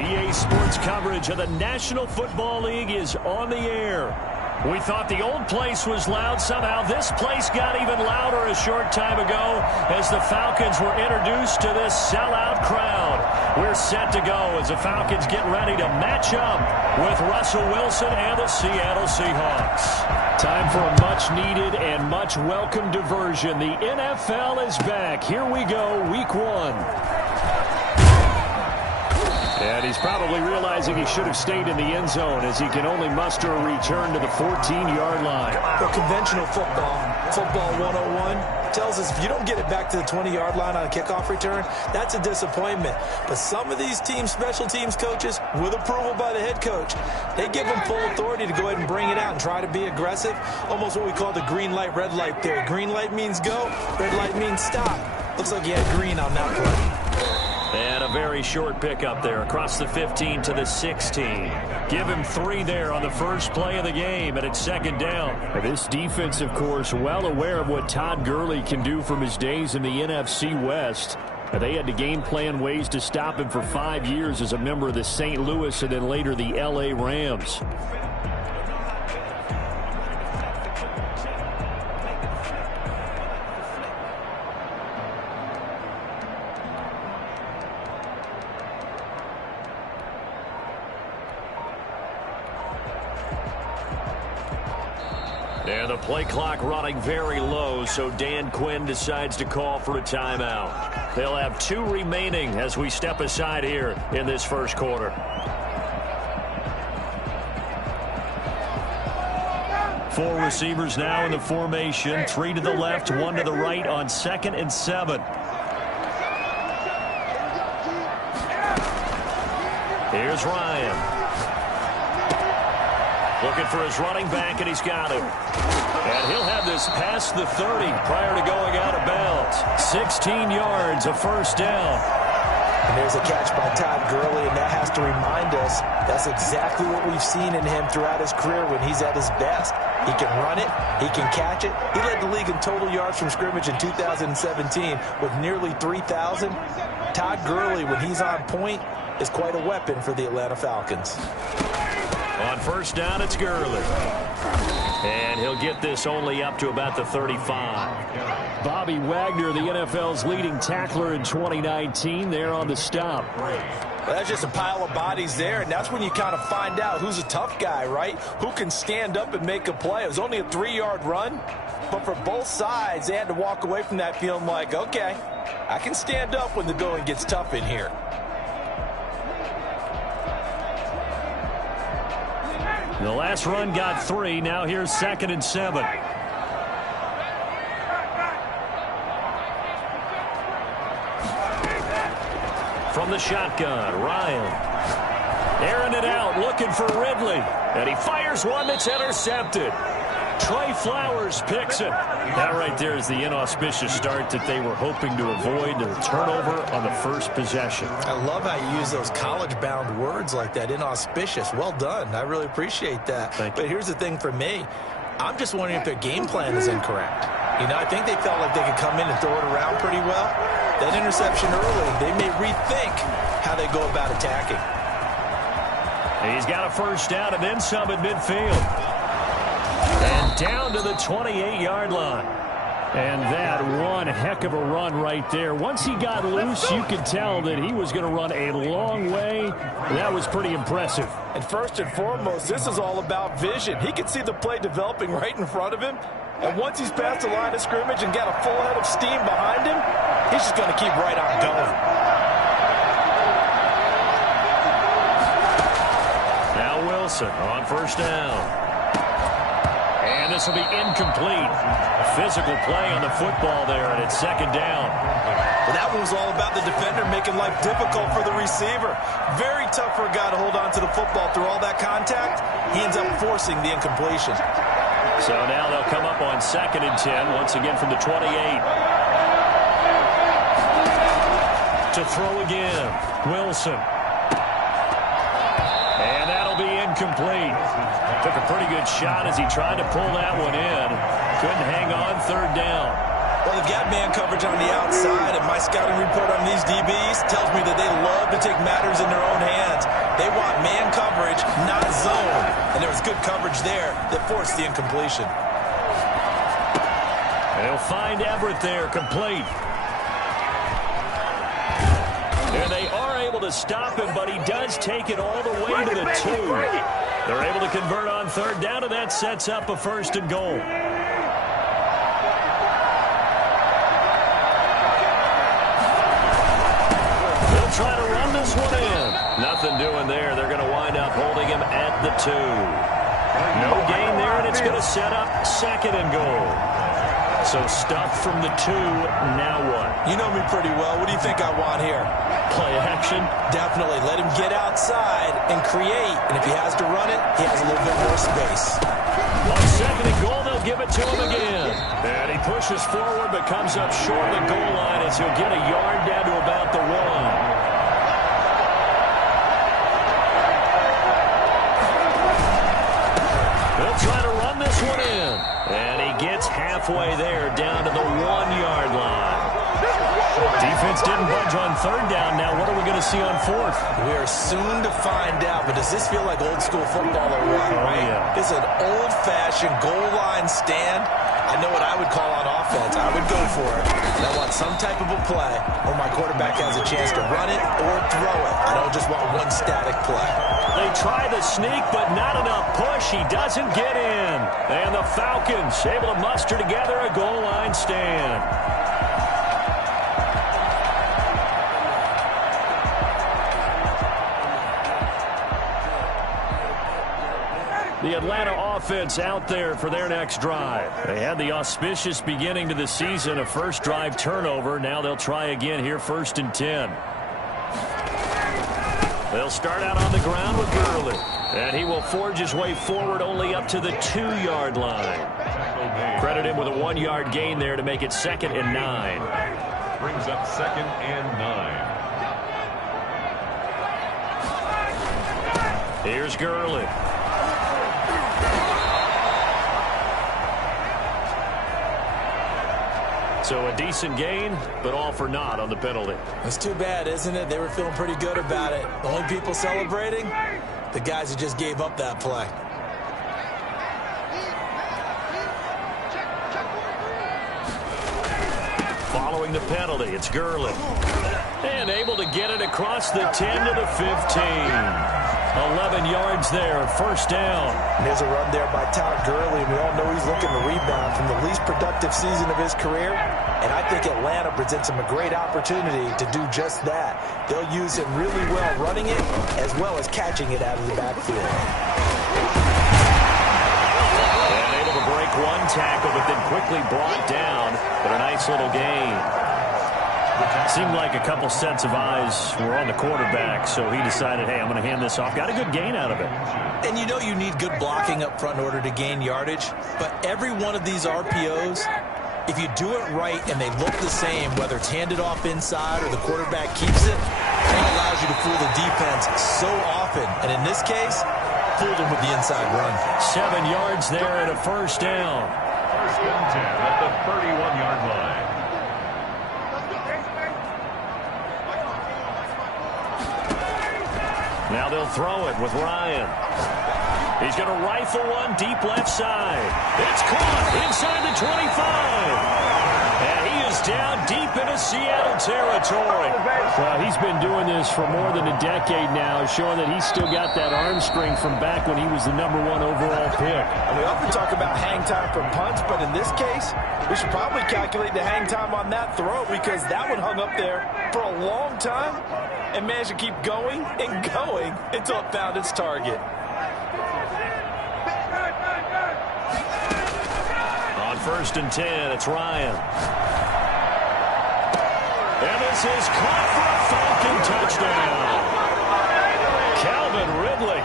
EA Sports coverage of the National Football League is on the air. We thought the old place was loud. Somehow this place got even louder a short time ago as the Falcons were introduced to this sellout crowd. We're set to go as the Falcons get ready to match up with Russell Wilson and the Seattle Seahawks. Time for a much-needed and much-welcome diversion. The NFL is back. Here we go, Week 1. And he's probably realizing he should have stayed in the end zone as he can only muster a return to the 14-yard line. Well, conventional football 101 tells us if you don't get it back to the 20-yard line on a kickoff return, that's a disappointment. But some of these special teams coaches, with approval by the head coach, they give them full authority to go ahead and bring it out and try to be aggressive. Almost what we call the green light, red light theory. Green light means go, red light means stop. Looks like he had green on that play. And a very short pickup there across the 15 to the 16. Give him 3 there on the first play of the game, and it's second down. This defense, of course, well aware of what Todd Gurley can do from his days in the NFC West. They had to game plan ways to stop him for 5 years as a member of the St. Louis and then later the L.A. Rams. And the play clock running very low, so Dan Quinn decides to call for a timeout. They'll have 2 remaining as we step aside here in this first quarter. 4 receivers now in the formation, 3 to the left, 1 to the right on 2nd and 7. Here's Ryan. Looking for his running back, and he's got him. And he'll have this past the 30 prior to going out of bounds. 16 yards, a first down. And there's a catch by Todd Gurley, and that has to remind us that's exactly what we've seen in him throughout his career when he's at his best. He can run it. He can catch it. He led the league in total yards from scrimmage in 2017 with nearly 3,000. Todd Gurley, when he's on point, is quite a weapon for the Atlanta Falcons. On first down, it's Gurley. And he'll get this only up to about the 35. Bobby Wagner, the NFL's leading tackler in 2019, there on the stop. Well, that's just a pile of bodies there, and that's when you kind of find out who's a tough guy, right? Who can stand up and make a play. It was only a 3-yard run, but for both sides, they had to walk away from that feeling like, okay, I can stand up when the going gets tough in here. The last run got 3. Now here's 2nd and 7. From the shotgun, Ryan. Airing it out, looking for Ridley. And he fires one that's intercepted. Trey Flowers picks it. That right there is the inauspicious start that they were hoping to avoid, the turnover on the first possession. I love how you use those college-bound words like that, inauspicious. Well done. I really appreciate that. But here's the thing for me. I'm just wondering if their game plan is incorrect. You know, I think they felt like they could come in and throw it around pretty well. That interception early, they may rethink how they go about attacking. He's got a first down and then some at midfield. And down to the 28-yard line. And that one heck of a run right there. Once he got loose, you could tell that he was going to run a long way. That was pretty impressive. And first and foremost, this is all about vision. He can see the play developing right in front of him. And once he's past the line of scrimmage and got a full head of steam behind him, he's just going to keep right on going. Now Wilson on first down. And this will be incomplete. A physical play on the football there, and it's second down. Well, that one was all about the defender making life difficult for the receiver. Very tough for a guy to hold on to the football through all that contact. He ends up forcing the incompletion. So now they'll come up on 2nd and 10, once again from the 28. To throw again, Wilson. And that'll be incomplete. Took a pretty good shot as he tried to pull that one in. Couldn't hang on third down. Well, they've got man coverage on the outside, and my scouting report on these DBs tells me that they love to take matters in their own hands. They want man coverage, not zone. And there was good coverage there that forced the incompletion. They'll find Everett there, complete. And they are able to stop him, but he does take it all the way to the 2. They're able to convert on third down, and that sets up a 1st and goal. They'll try to run this one in. Nothing doing there. They're going to wind up holding him at the 2. No gain there, and it's going to set up 2nd and goal. So stuff from the 2, now what? You know me pretty well. What do you think I want here? Play action? Definitely. Let him get outside and create. And if he has to run it, he has a little bit more space. On 2nd and goal, they'll give it to him again. And he pushes forward but comes up short of the goal line as he'll get a yard down to about the 1. They'll try to run this one in. And he gets halfway there down to the 1-yard line. Defense didn't budge on third down. Now what are we going to see on 4th? We are soon to find out, but does this feel like old school football or what? Oh, right? yeah. It's an old-fashioned goal line stand. I know what I would call on offense. I would go for it. And I want some type of a play where my quarterback has a chance to run it or throw it. I don't just want one static play. They try the sneak, but not enough push. He doesn't get in. And the Falcons able to muster together a goal line stand. The Atlanta offense out there for their next drive. They had the auspicious beginning to the season, a first drive turnover. Now they'll try again here, 1st and 10. They'll start out on the ground with Gurley. And he will forge his way forward only up to the 2-yard line. Credit him with a 1-yard gain there to make it 2nd and 9. Brings up 2nd and 9. Here's Gurley. So a decent gain, but all for naught on the penalty. It's too bad, isn't it? They were feeling pretty good about it. The only people celebrating, the guys who just gave up that play. Following the penalty, it's Gurley. And able to get it across the 10 to the 15. 11 yards there, 1st down. And there's a run there by Todd Gurley, and we all know he's looking to rebound from the least productive season of his career. And I think Atlanta presents him a great opportunity to do just that. They'll use him really well running it as well as catching it out of the backfield. And able to break one tackle, but then quickly brought down. But a nice little gain. Seemed like a couple sets of eyes were on the quarterback, so he decided, hey, I'm going to hand this off. Got a good gain out of it. And you know you need good blocking up front in order to gain yardage, but every one of these RPOs, if you do it right and they look the same, whether it's handed off inside or the quarterback keeps it, that allows you to fool the defense so often. And in this case, fooled them with the inside run. 7 yards there and a 1st down. 1st and 10 at the 31-yard line. Now they'll throw it with Ryan. He's going to rifle one deep left side. It's caught inside the 25. And he is down deep into Seattle territory. Well, he's been doing this for more than a decade now, showing that he's still got that arm strength from back when he was the #1 overall pick. And we often talk about hang time from punts, but in this case, we should probably calculate the hang time on that throw because that one hung up there for a long time and managed to keep going and going until it found its target. On 1st and 10, it's Ryan. And this is caught for a Falcon touchdown. Calvin Ridley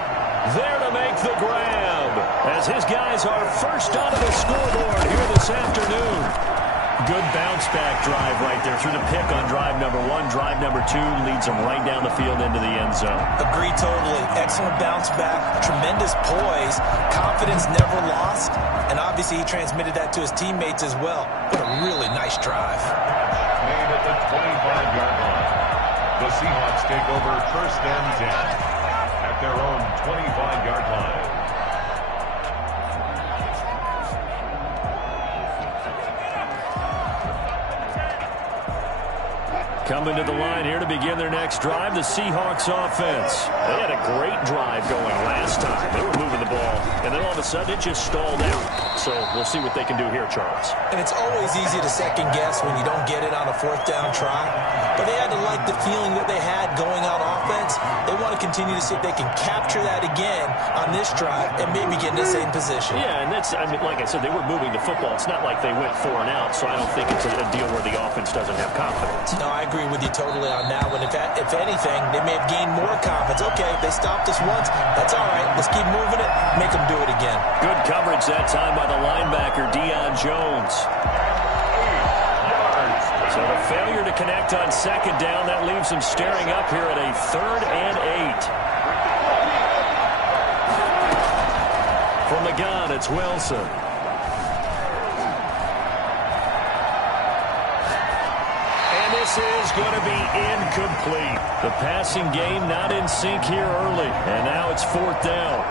there to make the grab as his guys are first onto the scoreboard here this afternoon. Good bounce bounce-back drive right there. Through the pick on drive number 1. Drive number 2 leads them right down the field into the end zone. Agree totally. Excellent bounce-back. Tremendous poise. Confidence never lost. And obviously he transmitted that to his teammates as well. What a really nice drive. Made at the 25-yard line. The Seahawks take over first and 10 at their own 25-yard line. Coming to the line here to begin their next drive, the Seahawks offense. They had a great drive going last time. They were moving the ball, and then all of a sudden it just stalled out. So we'll see what they can do here, Charles. And it's always easy to second guess when you don't get it on a fourth down try. But they had to like the feeling that they had going on offense. They want to continue to see if they can capture that again on this drive and maybe get in the same position. Yeah, and that's, I mean, like I said, they were moving the football. It's not like they went 4 and out, so I don't think it's a deal where the offense doesn't have confidence. No, I agree with you totally on that one. If anything, they may have gained more confidence. Okay, they stopped us once. That's all right. Let's keep moving it. Make them do it again. Good coverage that time by the linebacker, Deion Jones. So the failure to connect on second down, that leaves them staring up here at a 3rd and 8. From the gun, it's Wilson. This is going to be incomplete. The passing game not in sync here early, and now it's 4th down.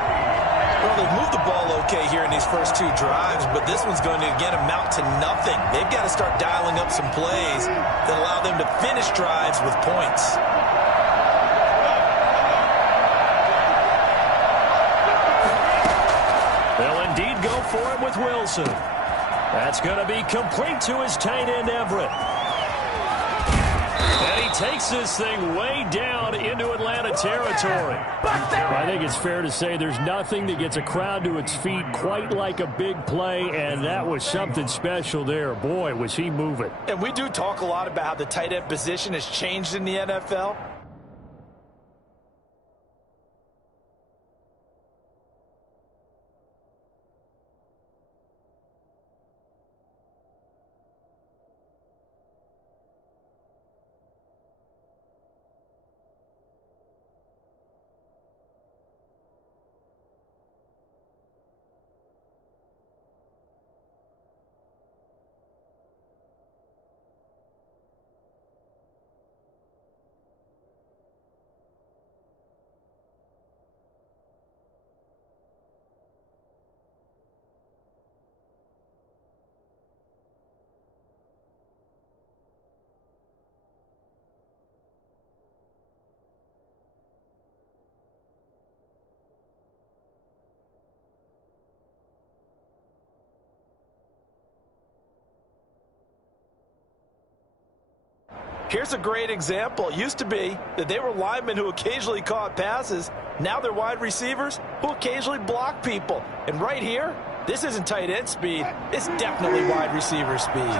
Well, they've moved the ball okay here in these first 2 drives, but this one's going to, again, amount to nothing. They've got to start dialing up some plays that allow them to finish drives with points. They'll indeed go for it with Wilson. That's going to be complete to his tight end, Everett. And he takes this thing way down into Atlanta territory. I think it's fair to say there's nothing that gets a crowd to its feet quite like a big play, and that was something special there. Boy, was he moving. And we do talk a lot about how the tight end position has changed in the NFL. Here's a great example. It used to be that they were linemen who occasionally caught passes. Now they're wide receivers who occasionally block people. And right here, this isn't tight end speed. It's definitely wide receiver speed.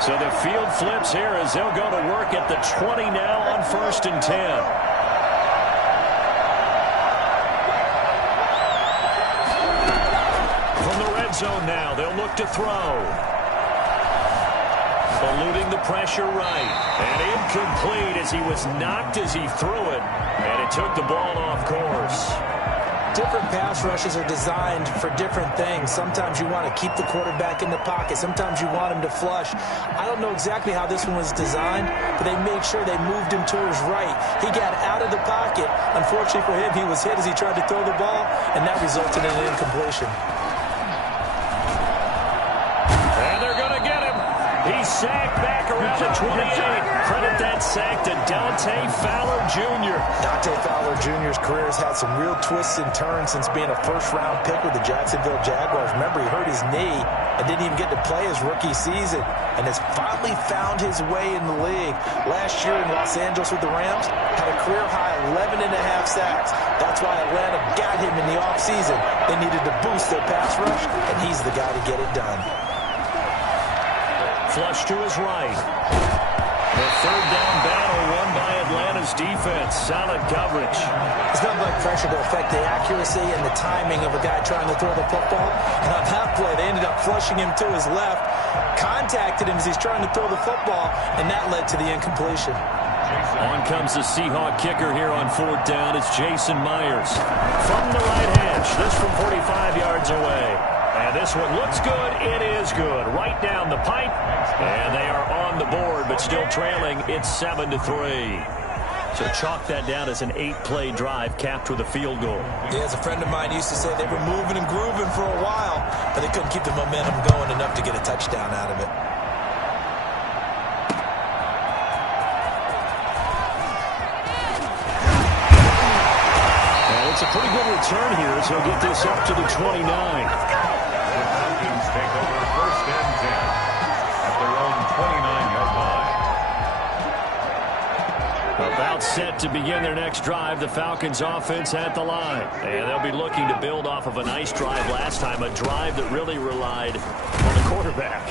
So the field flips here as they'll go to work at the 20 now on 1st and 10. From the red zone now, they'll look to throw. Eluding the pressure right. And incomplete as he was knocked as he threw it. And it took the ball off course. Different pass rushes are designed for different things. Sometimes you want to keep the quarterback in the pocket. Sometimes you want him to flush. I don't know exactly how this one was designed, but they made sure they moved him to his right. He got out of the pocket. Unfortunately for him, he was hit as he tried to throw the ball, and that resulted in an incompletion. He's sacked back around the 28. Credit that sack to Dante Fowler Jr. Dante Fowler Jr.'s career has had some real twists and turns since being a first-round pick with the Jacksonville Jaguars. Remember, he hurt his knee and didn't even get to play his rookie season, and has finally found his way in the league. Last year in Los Angeles with the Rams, had a career-high 11.5 sacks. That's why Atlanta got him in the offseason. They needed to boost their pass rush, and he's the guy to get it done. Flush to his right. The 3rd down battle won by Atlanta's this defense. Solid coverage. It's not like pressure to affect the accuracy and the timing of a guy trying to throw the football. And on that play, they ended up flushing him to his left, contacted him as he's trying to throw the football, and that led to the incompletion. On comes the Seahawk kicker here on 4th down. It's Jason Myers from the right hash. This from 45 yards away. And this one looks good. It is good. Right down the pipe. And they are on the board, but still trailing. It's 7-3. So chalk that down as an 8-play drive capped with a field goal. Yeah, as a friend of mine used to say, they were moving and grooving for a while, but they couldn't keep the momentum going enough to get a touchdown out of it. And it's a pretty good return here, so he'll get this up to the 29. The Falcons take over 1st and 10 at their own 29-yard line. About set to begin their next drive, the Falcons offense at the line. And they'll be looking to build off of a nice drive last time, a drive that really relied on the quarterback.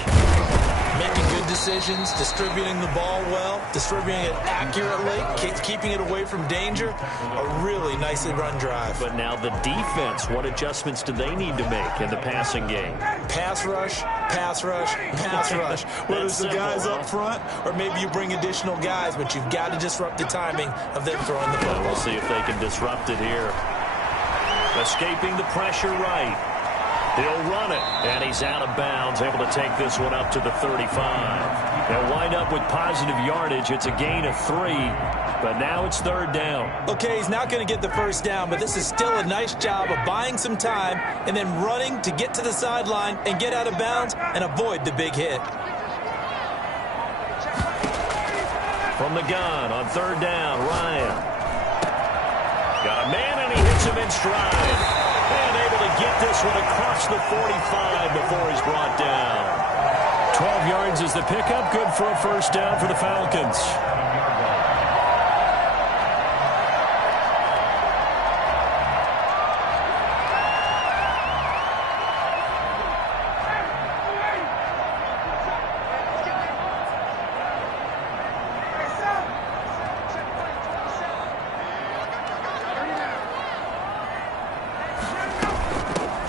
Making good decisions, distributing the ball well, distributing it accurately, keeping it away from danger. A really nicely run drive. But now the defense, what adjustments do they need to make in the passing game? Pass rush, pass rush, pass rush. Whether it's the guys up front or maybe you bring additional guys, but you've got to disrupt the timing of them throwing the football. We'll see if they can disrupt it here. Escaping the pressure right. He'll run it, and he's out of bounds, able to take this one up to the 35. They'll wind up with positive yardage. It's a gain of 3, but now it's 3rd down. Okay, he's not going to get the first down, but this is still a nice job of buying some time and then running to get to the sideline and get out of bounds and avoid the big hit. From the gun on 3rd down, Ryan. Got a man, and he hits him in stride. And able to get this one across the 45 before he's brought down. 12 yards is the pickup. Good for a first down for the Falcons.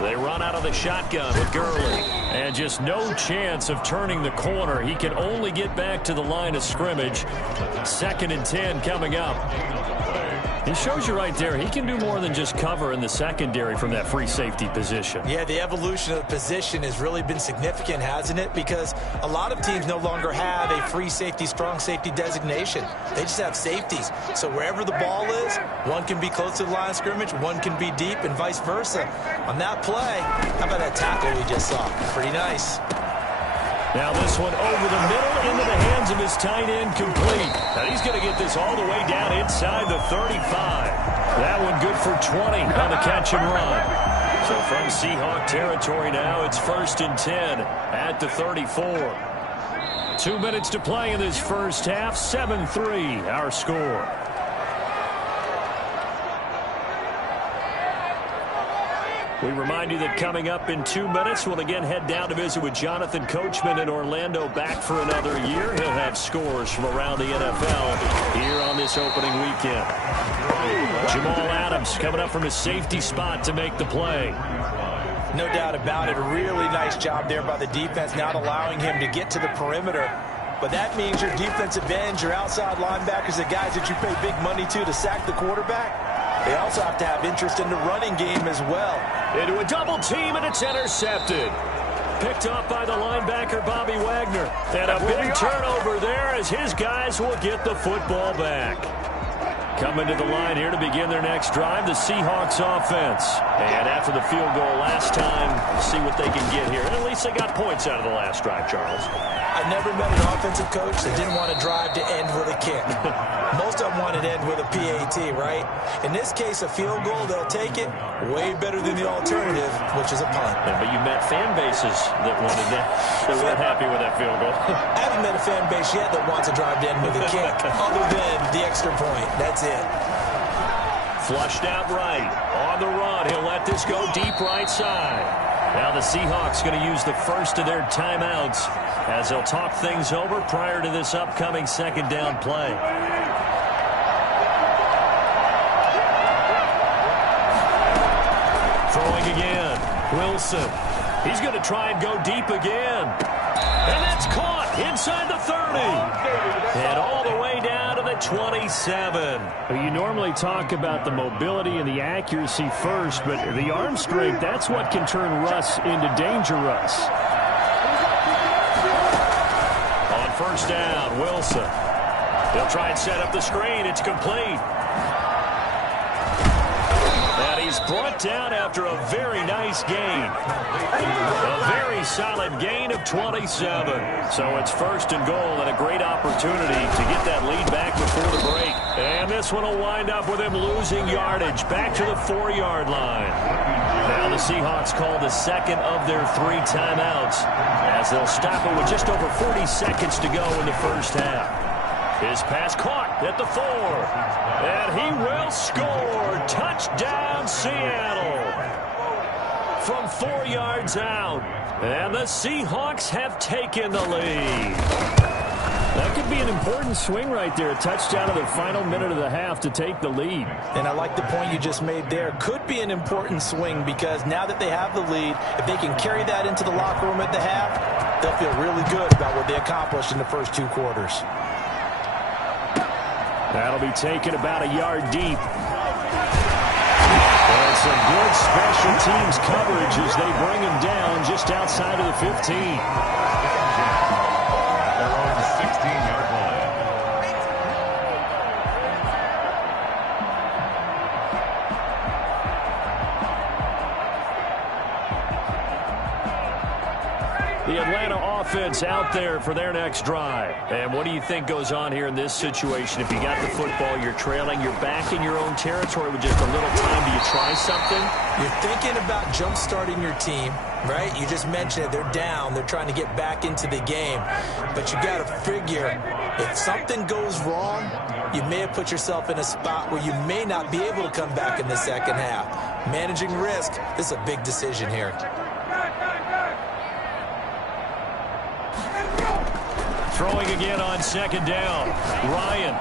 They run out of the shotgun with Gurley. And just no chance of turning the corner. He can only get back to the line of scrimmage. 2nd and 10 coming up. He shows you right there, he can do more than just cover in the secondary from that free safety position. Yeah, the evolution of the position has really been significant, hasn't it? Because a lot of teams no longer have a free safety, strong safety designation. They just have safeties. So wherever the ball is, one can be close to the line of scrimmage, one can be deep, and vice versa. On that play, how about that tackle we just saw? Pretty nice. Now this one over the middle into the hands of his tight end, complete. Now he's going to get this all the way down inside the 35. That one good for 20 on the catch and run. So from Seahawk territory now, it's 1st and 10 at the 34. 2 minutes to play in this first half. 7-3 our score. We remind you that coming up in 2 minutes, we'll again head down to visit with Jonathan Coachman in Orlando, back for another year. He'll have scores from around the NFL here on this opening weekend. Jamal Adams coming up from his safety spot to make the play. No doubt about it. A really nice job there by the defense, not allowing him to get to the perimeter. But that means your defensive ends, your outside linebackers, the guys that you pay big money to sack the quarterback, they also have to have interest in the running game as well. Into a double team, and it's intercepted. Picked off by the linebacker, Bobby Wagner. And a big turnover there as his guys will get the football back. Coming to the line here to begin their next drive, the Seahawks offense. And after the field goal last time, see what they can get here. And at least they got points out of the last drive, Charles. I've never met an offensive coach that didn't want to drive to end with a kick. Most of them want to end with a PAT, right? In this case, a field goal, they'll take it. Way better than the alternative, which is a punt. Yeah, but you met fan bases that wanted that. They weren't happy with that field goal. I haven't met a fan base yet that wants to drive to end with a kick, other than the extra point. That's it. Flushed out right. On the run. He'll let this go deep right side. Now the Seahawks going to use the first of their timeouts as they'll talk things over prior to this upcoming 2nd down play. Wilson. He's going to try and go deep again. And that's caught inside the 30. And all the way down to the 27. You normally talk about the mobility and the accuracy first, but the arm strength, that's what can turn Russ into danger Russ. On first down, Wilson. He'll try and set up the screen. It's complete. And he's brought down after a very nice gain. A very solid gain of 27. So it's first and goal and a great opportunity to get that lead back before the break. And this one will wind up with him losing yardage back to the 4-yard line. Now the Seahawks call the second of their 3 timeouts as they'll stop it with just over 40 seconds to go in the first half. His pass caught at the 4. And he will score. Touchdown, Seattle. From 4 yards out. And the Seahawks have taken the lead. That could be an important swing right there. A touchdown in the final minute of the half to take the lead. And I like the point you just made there. Could be an important swing because now that they have the lead, if they can carry that into the locker room at the half, they'll feel really good about what they accomplished in the first 2 quarters. That'll be taken about a yard deep. And some good special teams coverage as they bring him down just outside of the 15. Their own 16-yard line. The Atlanta offense out there for their next drive. And what do you think goes on here in this situation? If you got the football, you're trailing, you're back in your own territory with just a little time. Do you try something? You're thinking about jump-starting your team, right? You just mentioned it. They're down. They're trying to get back into the game. But you got to figure, if something goes wrong, you may have put yourself in a spot where you may not be able to come back in the second half. Managing risk, this is a big decision here. Throwing again on second down. Ryan.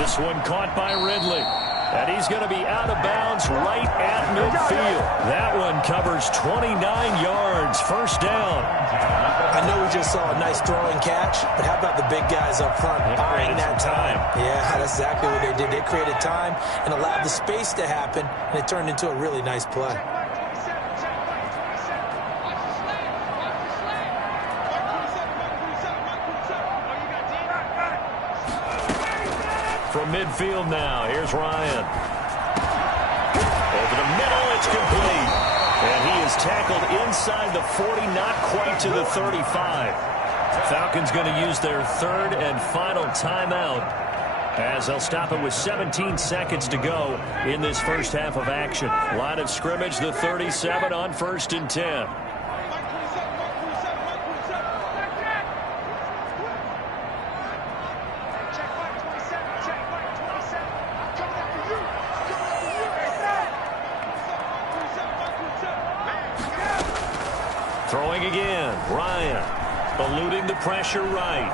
This one caught by Ridley. And he's going to be out of bounds right at midfield. That one covers 29 yards. First down. I know we just saw a nice throwing catch, but how about the big guys up front buying that time? Yeah, that's exactly what they did. They created time and allowed the space to happen, and it turned into a really nice play. From midfield now, here's Ryan. Over the middle, it's complete. And he is tackled inside the 40, not quite to the 35. Falcons going to use their 3rd and final timeout as they'll stop it with 17 seconds to go in this first half of action. Line of scrimmage, the 37 on 1st and 10. Throwing again, Ryan, eluding the pressure right.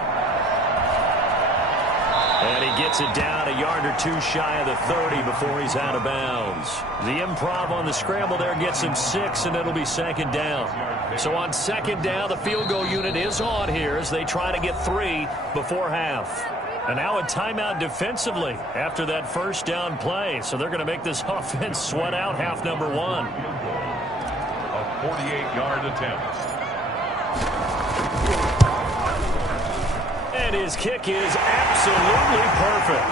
And he gets it down a yard or 2 shy of the 30 before he's out of bounds. The improv on the scramble there gets him 6, and it'll be second down. So on second down, the field goal unit is on here as they try to get 3 before half. And now a timeout defensively after that first down play. So they're going to make this offense sweat out half number 1. 48-yard attempt. And his kick is absolutely perfect.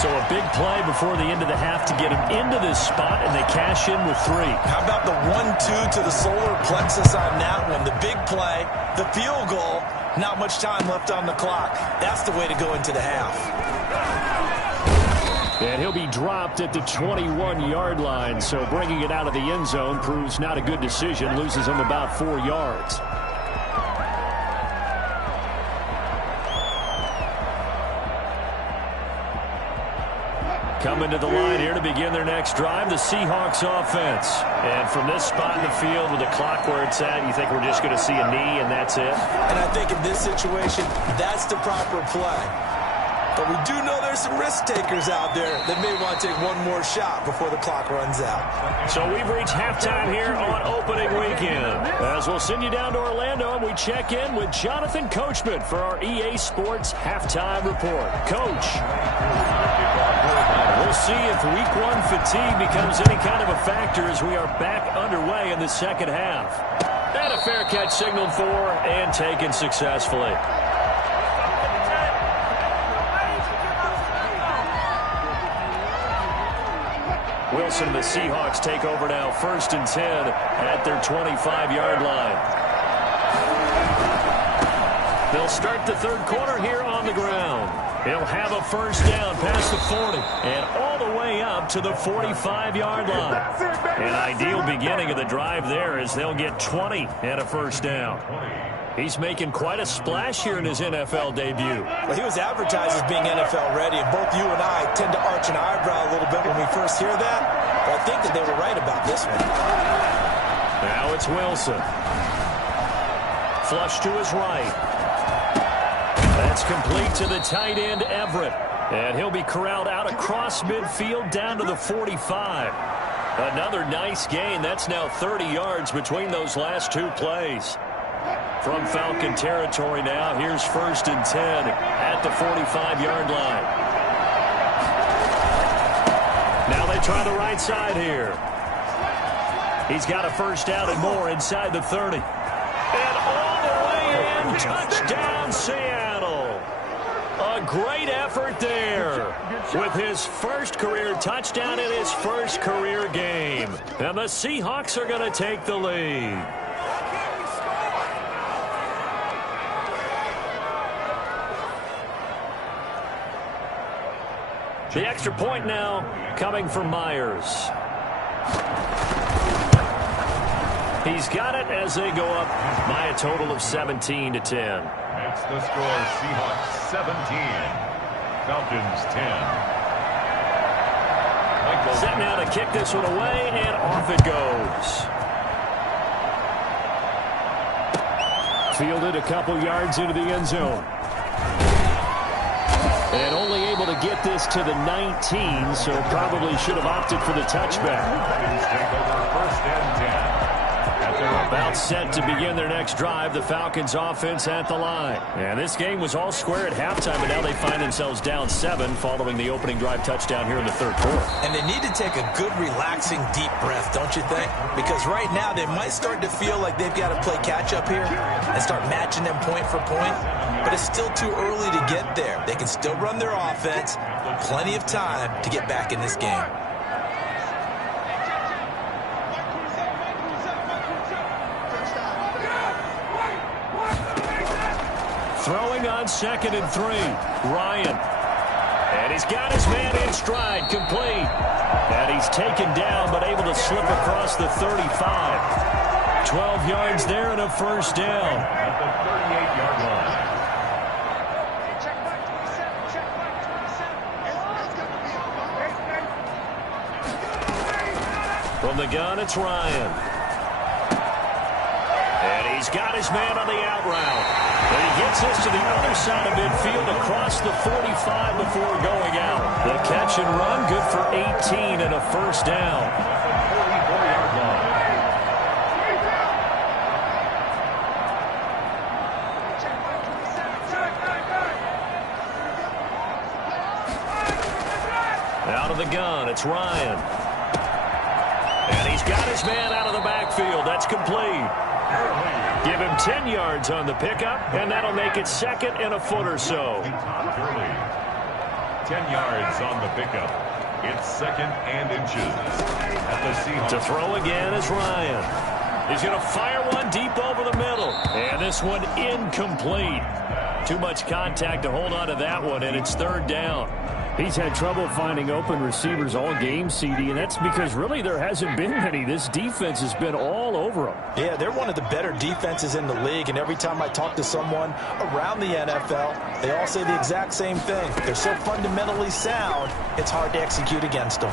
So a big play before the end of the half to get him into this spot, and they cash in with 3. How about the 1-2 to the solar plexus on that one? The big play, the field goal, not much time left on the clock. That's the way to go into the half. And he'll be dropped at the 21-yard line, so bringing it out of the end zone proves not a good decision, loses him about 4 yards. Coming to the line here to begin their next drive, the Seahawks offense. And from this spot in the field with the clock where it's at, you think we're just going to see a knee and that's it? And I think in this situation, that's the proper play. But we do know there's some risk takers out there that may want to take one more shot before the clock runs out. So we've reached halftime here on opening weekend. As we'll send you down to Orlando and we check in with Jonathan Coachman for our EA Sports Halftime Report. Coach, we'll see if week one fatigue becomes any kind of a factor as we are back underway in the second half. And a fair catch signaled for and taken successfully. Wilson, the Seahawks take over now, 1st and 10 at their 25-yard line. They'll start the third quarter here on the ground. He'll have a first down past the 40 and all the way up to the 45-yard line. An ideal beginning of the drive there as they'll get 20 and a first down. He's making quite a splash here in his NFL debut. Well, he was advertised as being NFL ready, and both you and I tend to arch an eyebrow a little bit when we first hear that. But I think that they were right about this one. Now it's Wilson. Flush to his right. That's complete to the tight end, Everett. And he'll be corralled out across midfield down to the 45. Another nice gain. That's now 30 yards between those last two plays. From Falcon territory now, here's 1st and 10 at the 45-yard line. Now they try the right side here. He's got a first down and more inside the 30. And all the way in, touchdown Seattle. A great effort there with his first career touchdown in his first career game. And the Seahawks are going to take the lead. The extra point now coming from Myers. He's got it as they go up by a total of 17-10. It's the score, Seahawks 17, Falcons 10. Set now to kick this one away, and off it goes. Fielded a couple yards into the end zone. And only able to get this to the 19, so probably should have opted for the touchback. Take over 1st and 10. About set to begin their next drive, the Falcons offense at the line. And this game was all square at halftime, but now they find themselves down 7 following the opening drive touchdown here in the third quarter. And they need to take a good, relaxing, deep breath, don't you think? Because right now they might start to feel like they've got to play catch-up here and start matching them point for point. But it's still too early to get there. They can still run their offense. Plenty of time to get back in this game. Throwing on 2nd and 3. Ryan. And he's got his man in stride, complete. And he's taken down, but able to slip across the 35. 12 yards there and a first down. At the 38-yard line. From the gun, it's Ryan. And he's got his man on the out route. And he gets this to the other side of midfield across the 45 before going out. The catch and run, good for 18 and a first down. At the 44-yard line. Out of the gun, it's Ryan. And he's got his man out of the backfield. That's complete. Give him 10 yards on the pickup, and that'll make it 2nd and a foot or so. 10 yards on the pickup. It's 2nd and inches. At the Seahawks. To throw again is Ryan. He's going to fire one deep over the middle. And this one incomplete. Too much contact to hold on to that one, and it's 3rd down. He's had trouble finding open receivers all game, CD, and that's because really there hasn't been many. This defense has been all over him. Yeah, they're one of the better defenses in the league, and every time I talk to someone around the NFL, they all say the exact same thing. They're so fundamentally sound, it's hard to execute against them.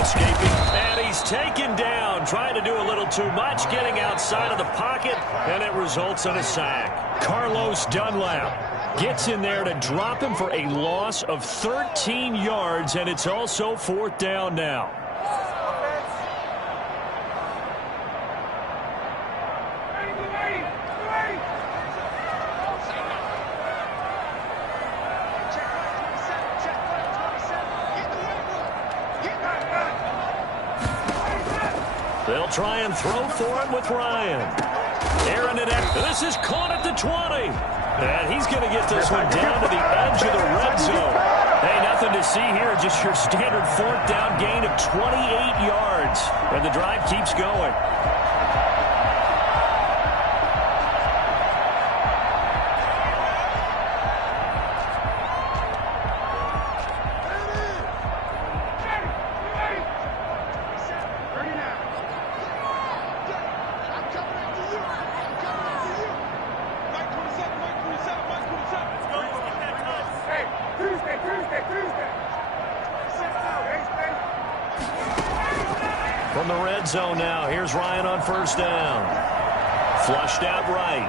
Escaping, and he's taken down, trying to do a little too much, getting outside of the pocket, and it results in a sack. Carlos Dunlap. Gets in there to drop him for a loss of 13 yards, and it's also 4th down now. They'll try and throw for him with Ryan. Aaron and this is caught at the 20. And he's going to get this one down to the edge of the red zone. Hey, nothing to see here. Just your standard 4th down gain of 28 yards. And the drive keeps going. From the red zone now, here's Ryan on 1st down. Flushed out right.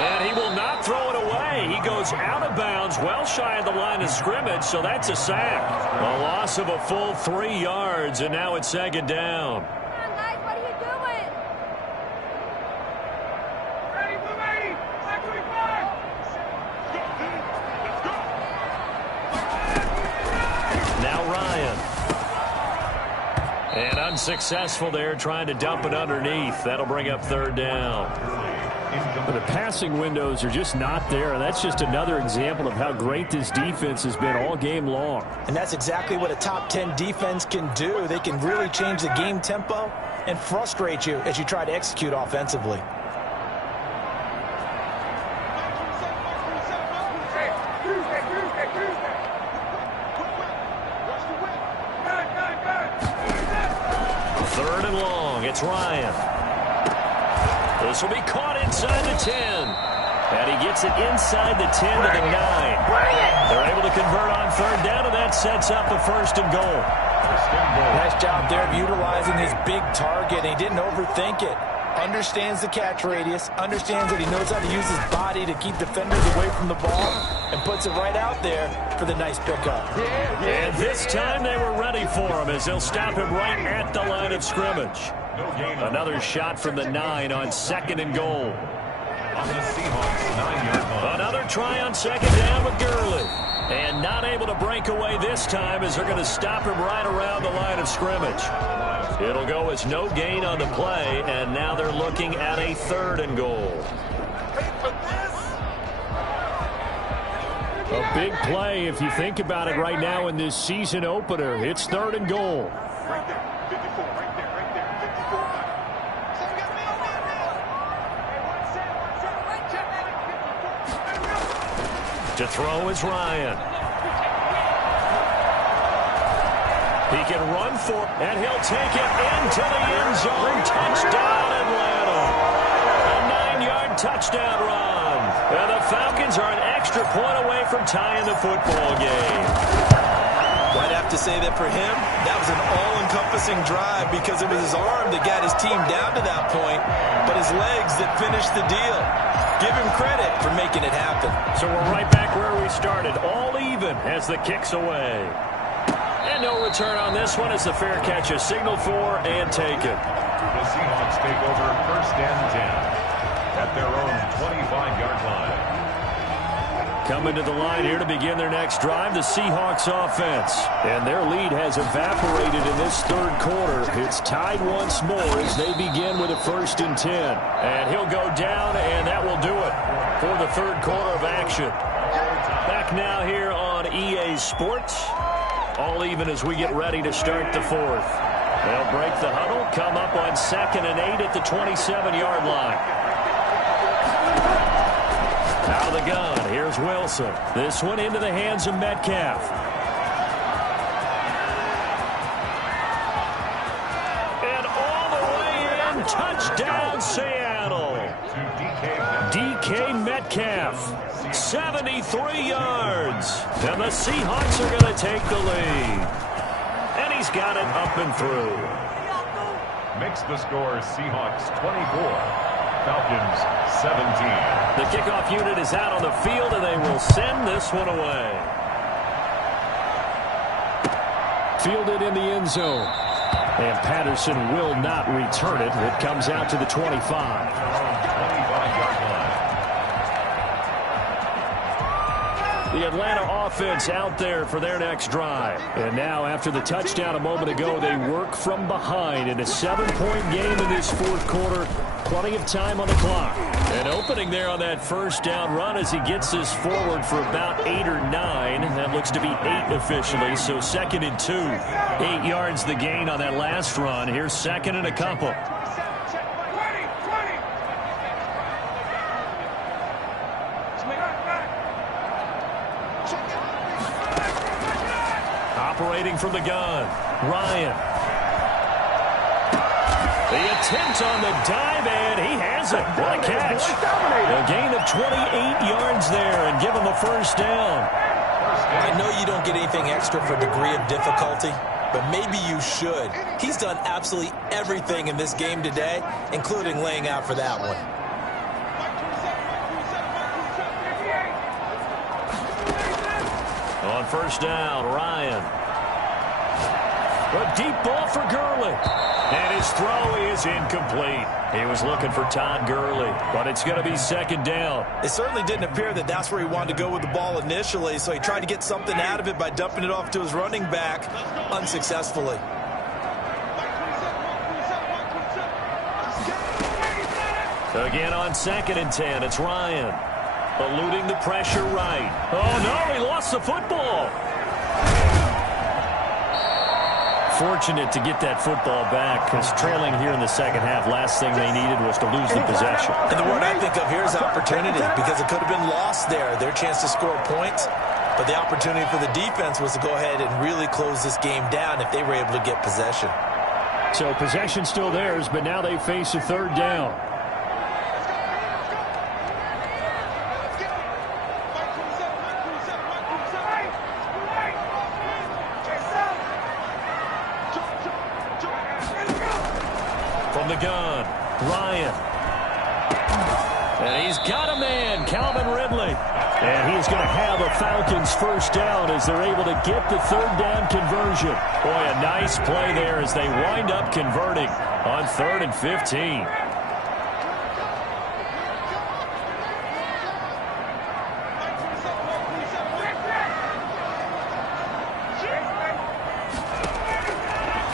And he will not throw it away. He goes out of bounds, well shy of the line of scrimmage, so that's a sack. A loss of a full 3 yards, and now it's 2nd down. And unsuccessful there, trying to dump it underneath. That'll bring up 3rd down. But the passing windows are just not there. That's just another example of how great this defense has been all game long. And that's exactly what a top 10 defense can do. They can really change the game tempo and frustrate you as you try to execute offensively. Third and long. It's Ryan. This will be caught inside the 10. And he gets it inside the 10 to the 9. They're able to convert on 3rd down, and that sets up a 1st and goal. Nice job there of utilizing his big target. He didn't overthink it. Understands the catch radius. Understands that he knows how to use his body to keep defenders away from the ball. And puts it right out there for the nice pickup. And this time they were ready for him as they'll stop him right at the line of scrimmage. Another shot from the 9 on 2nd and goal. On the Seahawks 9-yard line. Another try on 2nd down with Gurley. And not able to break away this time as they're going to stop him right around the line of scrimmage. It'll go as no gain on the play, and now they're looking at a 3rd and goal. A big play if you think about it right now in this season opener. It's 3rd and goal. Right there, 54, right there, 54. To throw is Ryan. He can run for, and he'll take it into the end zone. Touchdown, Atlanta. A 9-yard touchdown run. And the Falcons are an extra point away from tying the football game. Well, I'd have to say that for him, that was an all-encompassing drive because it was his arm that got his team down to that point, but his legs that finished the deal. Give him credit for making it happen. So we're right back where we started, all even as the kick's away. And no return on this one as the fair catch is signaled for and taken. The Seahawks take over 1st and 10 at their own 25-yard line. Coming to the line here to begin their next drive, the Seahawks offense. And their lead has evaporated in this 3rd quarter. It's tied once more as they begin with a 1st and 10. And he'll go down, and that will do it for the 3rd quarter of action. Back now here on EA Sports. All even as we get ready to start the 4th. They'll break the huddle, come up on 2nd and 8 at the 27-yard line. Out of the gun, here's Wilson. This one into the hands of Metcalf. And all the way in, touchdown Seattle. DK Metcalf, 73 yards. And the Seahawks are going to take the lead. And he's got it up and through. Makes the score Seahawks 24 Falcons 17. The kickoff unit is out on the field, and they will send this one away. Fielded in the end zone. And Patterson will not return it. It comes out to the 25. 25-yard line. The Atlanta offense out there for their next drive. And now, after the touchdown a moment ago, they work from behind in a 7-point game in this fourth quarter. Plenty of time on the clock. And opening there on that first down run as he gets this forward for about 8 or 9. That looks to be 8 officially, so 2nd and 2. 8 yards the gain on that last run. Here's 2nd and a couple. Operating from the gun, Ryan. The attempt on the dive, and he has it. What a catch. A gain of 28 yards there and give him the first down. I know you don't get anything extra for degree of difficulty, but maybe you should. He's done absolutely everything in this game today, including laying out for that one. On first down, Ryan. A deep ball for Gurley. And his throw is incomplete. He was looking for Todd Gurley, but it's going to be 2nd down. It certainly didn't appear that that's where he wanted to go with the ball initially, so he tried to get something out of it by dumping it off to his running back unsuccessfully. Again on 2nd and 10, it's Ryan. Eluding the pressure right. Oh, no, he lost the football. Fortunate to get that football back, because trailing here in the second half, last thing they needed was to lose the possession. And the word I think of here is opportunity, because it could have been lost there, their chance to score points. But the opportunity for the defense was to go ahead and really close this game down if they were able to get possession. So possession still theirs, but now they face a 3rd down. From the gun, Ryan. And he's got a man, Calvin Ridley. And he's going to have a Falcons first down as they're able to get the 3rd down conversion. Boy, a nice play there as they wind up converting on 3rd and 15.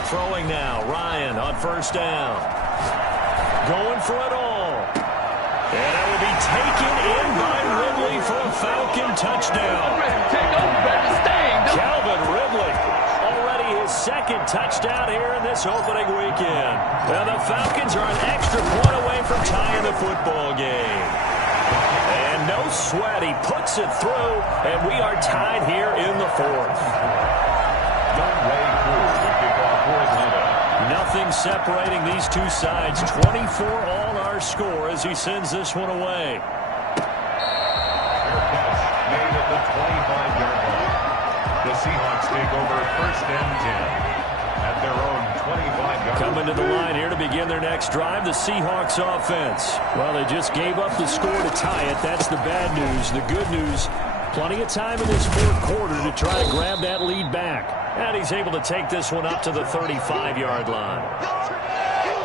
Throwing now, Ryan on first down. Going for it all. And it will be taken in by Ridley for a Falcon touchdown. Calvin Ridley, already his 2nd touchdown here in this opening weekend. And the Falcons are an extra point away from tying the football game. And no sweat, he puts it through, and we are tied here in the 4th. Nothing separating these two sides. 24 all our score as he sends this one away. Made at the 25-yard line. The Seahawks take over 1st and 10 at their own 25-yard line. Coming to the line here to begin their next drive, the Seahawks offense. Well, they just gave up the score to tie it. That's the bad news. The good news, plenty of time in this fourth quarter to try to grab that lead back. And he's able to take this one up to the 35-yard line.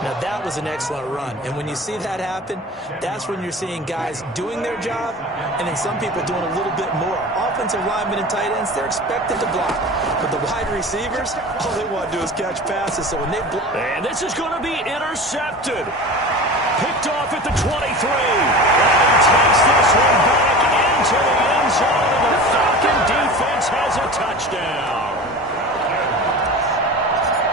Now, that was an excellent run. And when you see that happen, that's when you're seeing guys doing their job and then some people doing a little bit more. Offensive linemen and tight ends, they're expected to block. But the wide receivers, all they want to do is catch passes. So when they block... And this is going to be intercepted. Picked off at the 23. And takes this one back into the end zone. And the Falcon defense has a touchdown.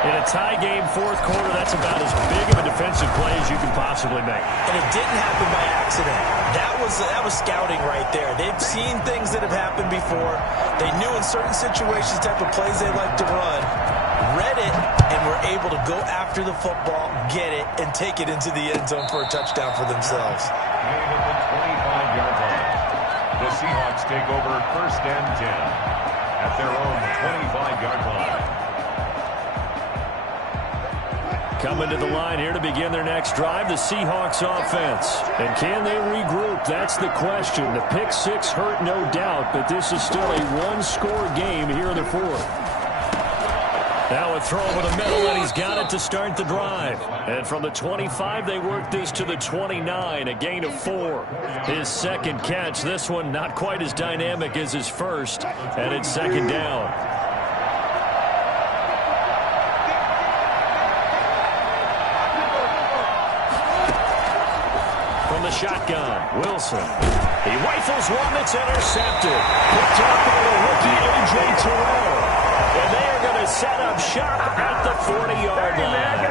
In a tie game, fourth quarter, that's about as big of a defensive play as you can possibly make. And it didn't happen by accident. That was scouting right there. They've seen things that have happened before. They knew in certain situations the type of plays they like to run, read it, and were able to go after the football, get it, and take it into the end zone for a touchdown for themselves. Made at the 25-yard line. The Seahawks take over 1st and 10 at their own 25-yard line. Coming to the line here to begin their next drive, the Seahawks offense. And can they regroup? That's the question. The pick six hurt, no doubt, but this is still a one-score game here in the fourth. Now a throw over the middle, and he's got it to start the drive. And from the 25, they work this to the 29, a gain of 4. His second catch, this one not quite as dynamic as his first, and it's second down. From the shotgun, Wilson. He rifles one that's intercepted. Picked up by the rookie A.J. Terrell. And they are going to set up shop at the 40-yard line.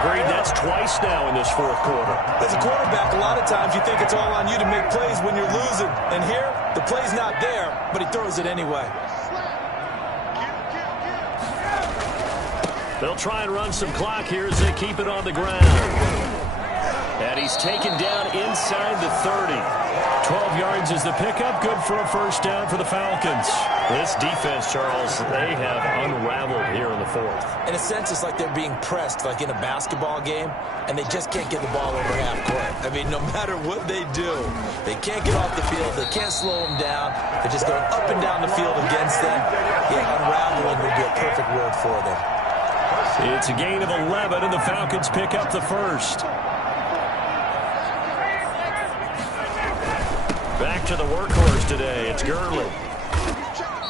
Agreed, that's twice now in this fourth quarter. As a quarterback, a lot of times you think it's all on you to make plays when you're losing. And here, the play's not there, but he throws it anyway. They'll try and run some clock here as they keep it on the ground. And he's taken down inside the 30. 12 yards is the pickup. Good for a first down for the Falcons. This defense, Charles, they have unraveled here in the fourth. In a sense, it's like they're being pressed, like in a basketball game, and they just can't get the ball over half court. I mean, no matter what they do, they can't get off the field. They can't slow them down. They're just going up and down the field against them. Yeah, unraveling would be a perfect word for them. It's a gain of 11, and the Falcons pick up the first. Back to the workhorse today. It's Gurley.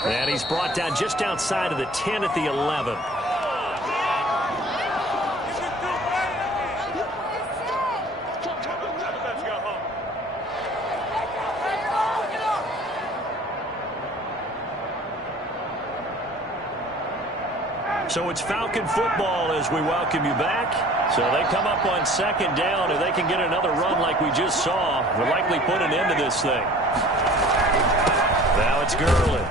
And he's brought down just outside of the 10 at the 11. So it's Falcon football as we welcome you back. So they come up on second down, and they can get another run like we just saw. We'll likely put an end to this thing. Now it's Gurley.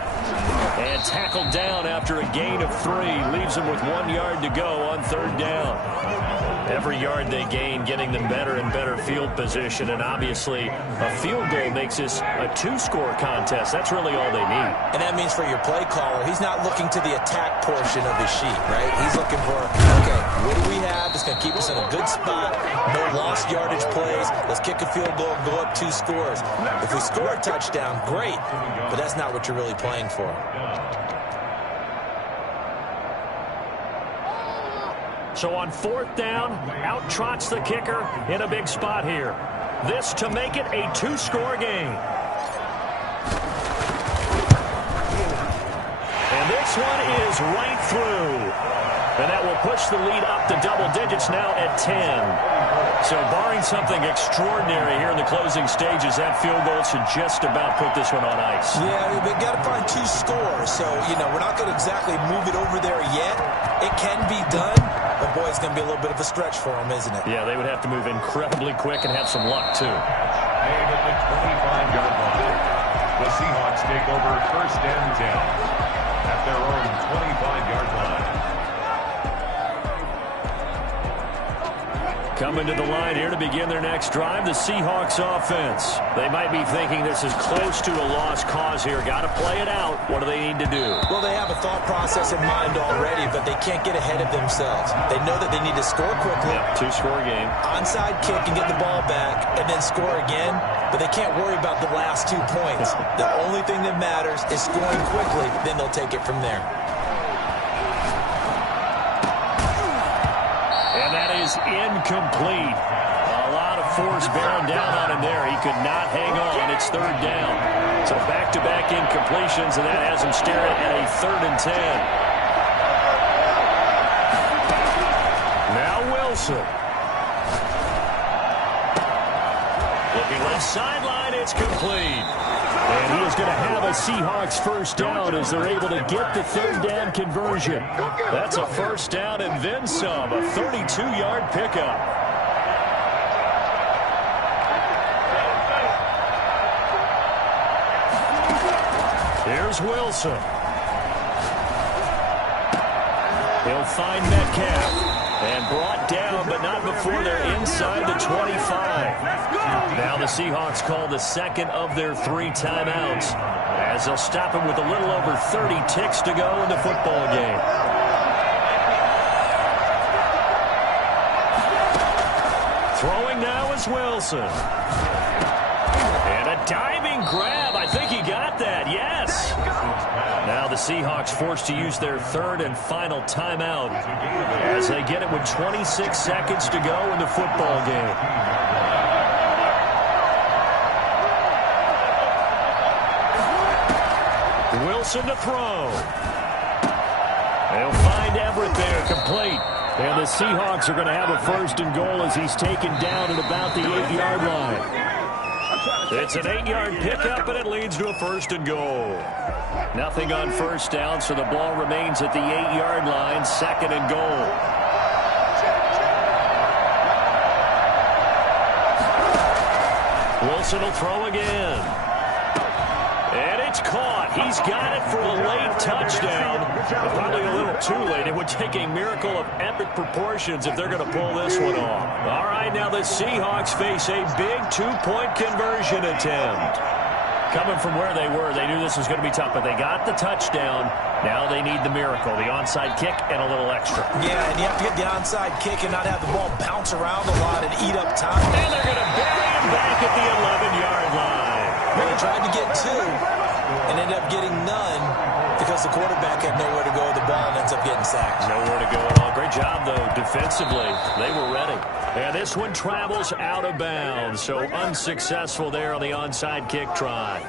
And tackled down after a gain of 3. Leaves them with 1 yard to go on third down. Every yard they gain, getting them better and better field position. And obviously, a field goal makes this a 2-score contest. That's really all they need. And that means for your play caller, he's not looking to the attack portion of his sheet, right? He's looking for, okay, what do we have that's going to keep us in a good spot? No lost yardage plays. Let's kick a field goal and go up 2 scores. If we score a touchdown, great. But that's not what you're really playing for. So on fourth down, out trots the kicker in a big spot here. This to make it a 2-score game. And this one is right through. And that will push the lead up to double digits now at 10. So barring something extraordinary here in the closing stages, that field goal should just about put this one on ice. Yeah, we got to find 2 scores. So, we're not going to exactly move it over there yet. It can be done, but boy, it's going to be a little bit of a stretch for them, isn't it? Yeah, they would have to move incredibly quick and have some luck, too. Made at the 25-yard line. The Seahawks take over first and 10 at their own 25-yard line. Coming to the line here to begin their next drive, the Seahawks offense. They might be thinking this is close to a lost cause here. Got to play it out. What do they need to do? Well, they have a thought process in mind already, but they can't get ahead of themselves. They know that they need to score quickly. Yep, 2-score game. Onside kick and get the ball back and then score again, but they can't worry about the last 2 points. The only thing that matters is scoring quickly, then they'll take it from there. And that is incomplete. A lot of force bearing down on him there. He could not hang on. It's third down. So back-to-back incompletions, and that has him staring at a 3rd and 10. Now Wilson. Looking left sideline, it's complete. And he is going to have a Seahawks first down as they're able to get the 3rd down conversion. That's a first down and then some, a 32-yard pickup. Here's Wilson. He'll find Metcalf. And brought down, but not before they're inside the 25. Now the Seahawks call the second of their 3 timeouts, as they'll stop him with a little over 30 ticks to go in the football game. is Wilson. And a diving grab. I think he got that. Yes. Now the Seahawks forced to use their third and final timeout as they get it with 26 seconds to go in the football game. Wilson to throw. They'll find Everett there, complete. And the Seahawks are going to have a first and goal as he's taken down at about the 8-yard line. It's an 8-yard pickup, and it leads to a first and goal. Nothing on first down, so the ball remains at the 8-yard line, second and goal. Wilson will throw again. And it's caught. He's got it for a late touchdown. But probably a little too late. It would take a miracle of epic proportions if they're going to pull this one off. All right, now the Seahawks face a big two-point conversion attempt. Coming from where they were, they knew this was going to be tough, but they got the touchdown. Now they need the miracle, the onside kick and a little extra. Yeah, and you have to get the onside kick and not have the ball bounce around a lot and eat up time. And they're going to bury him back at the 11-yard line. Well, they tried to get two and ended up getting none because the quarterback had nowhere to go with the ball and ends up getting sacked. Nowhere to go at all. Great job, though, defensively. They were ready. And this one travels out of bounds, so unsuccessful there on the onside kick try.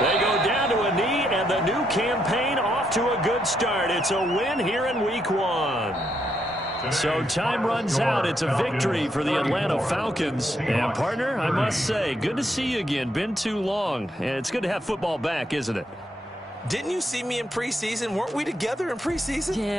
They go down to a knee, and the new campaign off to a good start. It's a win here in Week 1. So time runs out. It's a victory for the Atlanta Falcons. And, partner, I must say, good to see you again. Been too long. And it's good to have football back, isn't it? Didn't you see me in preseason? Weren't we together in preseason? Yeah.